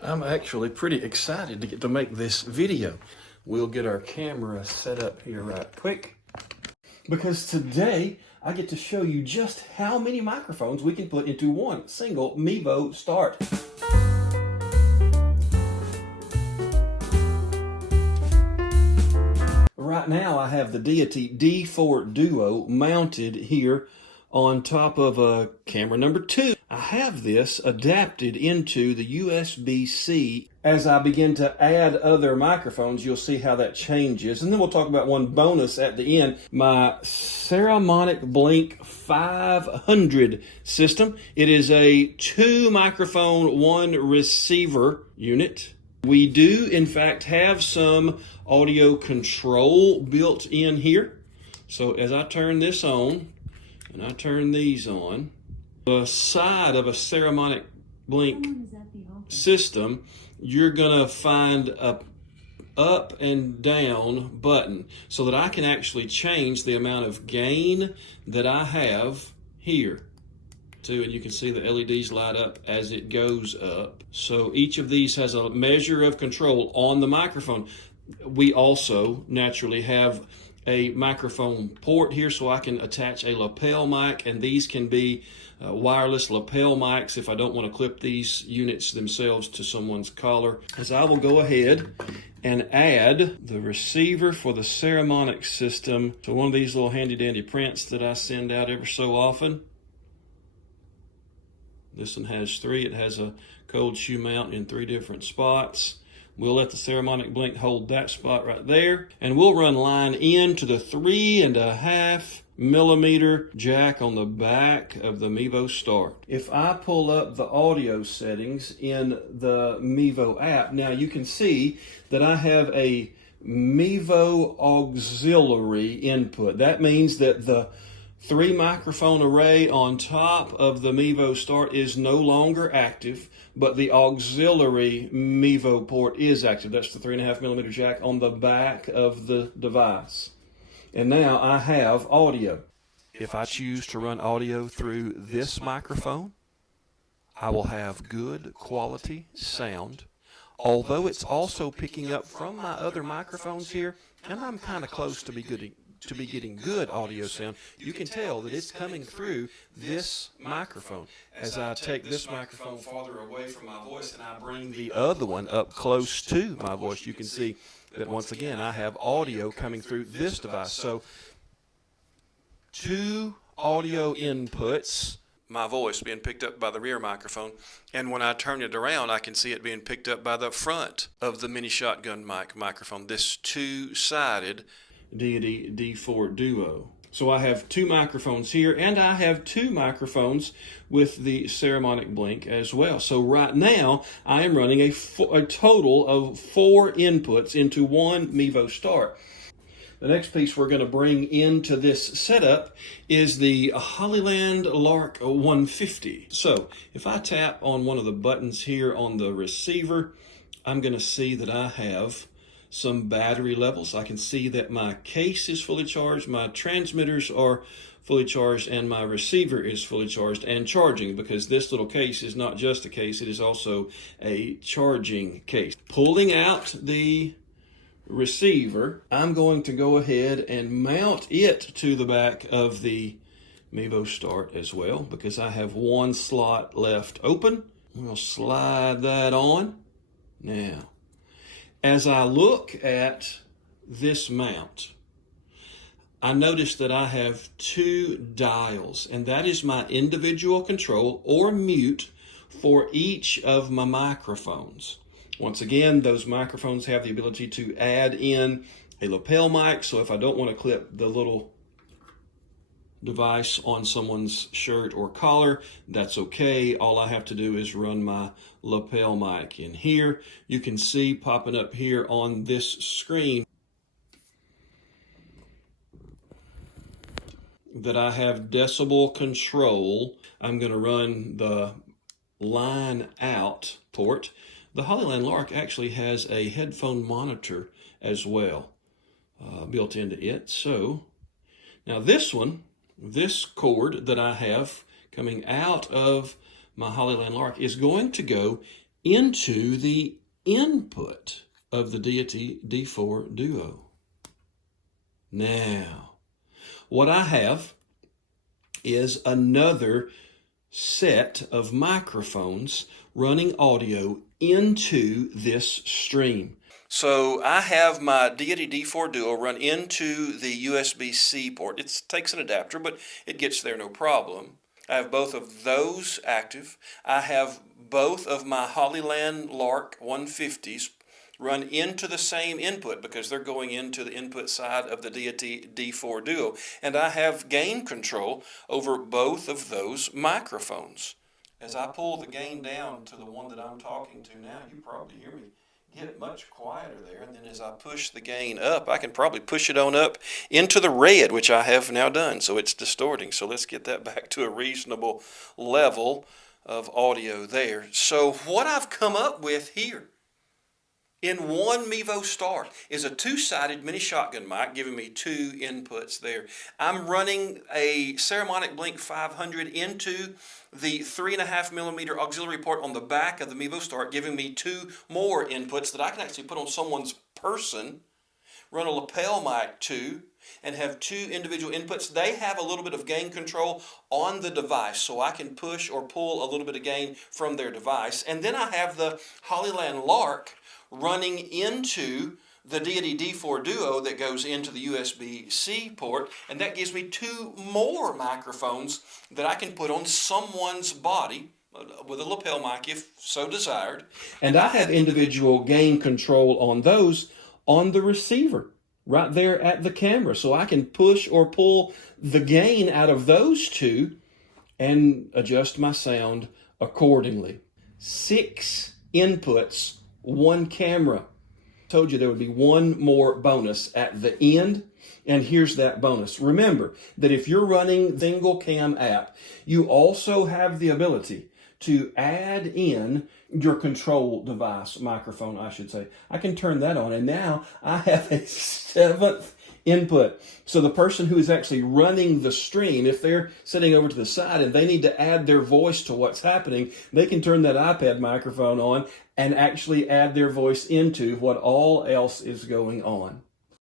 I'm actually pretty excited to get to make this video. We'll get our camera set up here right quick, because today I get to show you just how many microphones we can put into one single Mevo start. Right now I have the Deity D4 Duo mounted here on top of camera number 2. I have this adapted into the USB-C. As I begin to add other microphones, you'll see how that changes. And then we'll talk about one bonus at the end. My Saramonic Blink 500 system. It is a 2 microphone, 1 receiver unit. We do, in fact, have some audio control built in here. So as I turn this on, and I turn these on, the side of a Saramonic Blink system, you're going to find a up and down button so that I can actually change the amount of gain that I have here too. And you can see the LEDs light up as it goes up. So each of these has a measure of control on the microphone. We also naturally have a microphone port here, so I can attach a lapel mic, and these can be wireless lapel mics if I don't want to clip these units themselves to someone's collar. As I will go ahead and add the receiver for the Saramonic system to one of these little handy dandy prints that I send out every so often. This one has 3. It has a cold shoe mount in 3 different spots. We'll let the Saramonic Blink hold that spot right there. And we'll run line in to the 3.5 millimeter jack on the back of the Mevo Start. If I pull up the audio settings in the Mevo app, now you can see that I have a Mevo auxiliary input. That means that the 3 microphone array on top of the Mevo Start is no longer active, but the auxiliary Mevo port is active. That's the 3.5 millimeter jack on the back of the device. And now I have audio. If I choose to run audio through this microphone, I will have good quality sound, although it's also picking up from my other microphones here, and I'm kind of close to be getting good audio sound. You can tell that it's coming through this microphone. As I take this microphone farther away from my voice and I bring the other one up close to my voice, you can see that once again I have audio coming through this device. So 2 audio inputs, my voice being picked up by the rear microphone, and when I turn it around I can see it being picked up by the front of the mini shotgun microphone, this 2-sided Deity D4 Duo. So I have 2 microphones here, and I have 2 microphones with the Saramonic Blink as well. So right now I am running a total of 4 inputs into one Mevo Start. The next piece we're going to bring into this setup is the Hollyland Lark 150. So if I tap on one of the buttons here on the receiver, I'm going to see that I have some battery levels. I can see that my case is fully charged, my transmitters are fully charged, and my receiver is fully charged and charging, because this little case is not just a case, it is also a charging case. Pulling out the receiver, I'm going to go ahead and mount it to the back of the Mevo Start as well, because I have 1 slot left open. We'll slide that on. Now, as I look at this mount, I notice that I have 2 dials, and that is my individual control or mute for each of my microphones. Once again, those microphones have the ability to add in a lapel mic, so if I don't want to clip the little device on someone's shirt or collar, that's okay. All I have to do is run my lapel mic in here. You can see popping up here on this screen that I have decibel control. I'm going to run the line out port. The Hollyland Lark actually has a headphone monitor as well built into it. So now this cord that I have coming out of my Hollyland Lark is going to go into the input of the Deity D4 Duo. Now, what I have is another set of microphones running audio into this stream. So I have my Deity D4 Duo run into the USB-C port. It takes an adapter, but it gets there no problem. I have both of those active. I have both of my Hollyland Lark 150s run into the same input because they're going into the input side of the Deity D4 Duo. And I have gain control over both of those microphones. As I pull the gain down to the one that I'm talking to now, you probably hear me get much quieter there. And then as I push the gain up, I can probably push it on up into the red, which I have now done. So it's distorting. So let's get that back to a reasonable level of audio there. So what I've come up with here in one Mevo start is a two-sided mini shotgun mic giving me two inputs there. I'm running a Ceramonic Blink 500 into the 3.5 millimeter auxiliary port on the back of the Mevo start, giving me two more inputs that I can actually put on someone's person, run a lapel mic to, and have two individual inputs. They have a little bit of gain control on the device, so I can push or pull a little bit of gain from their device. And then I have the Hollyland Lark running into the Deity D4 Duo that goes into the USB-C port, and that gives me two more microphones that I can put on someone's body with a lapel mic if so desired. And I have individual gain control on those on the receiver right there at the camera, so I can push or pull the gain out of those two and adjust my sound accordingly. 6 inputs, 1 camera. Told you there would be one more bonus at the end, and here's that bonus. Remember that if you're running single cam app, you also have the ability to add in your control device, microphone I should say. I can turn that on, and now I have a 7th input. So the person who is actually running the stream, if they're sitting over to the side and they need to add their voice to what's happening, they can turn that iPad microphone on and actually add their voice into what all else is going on.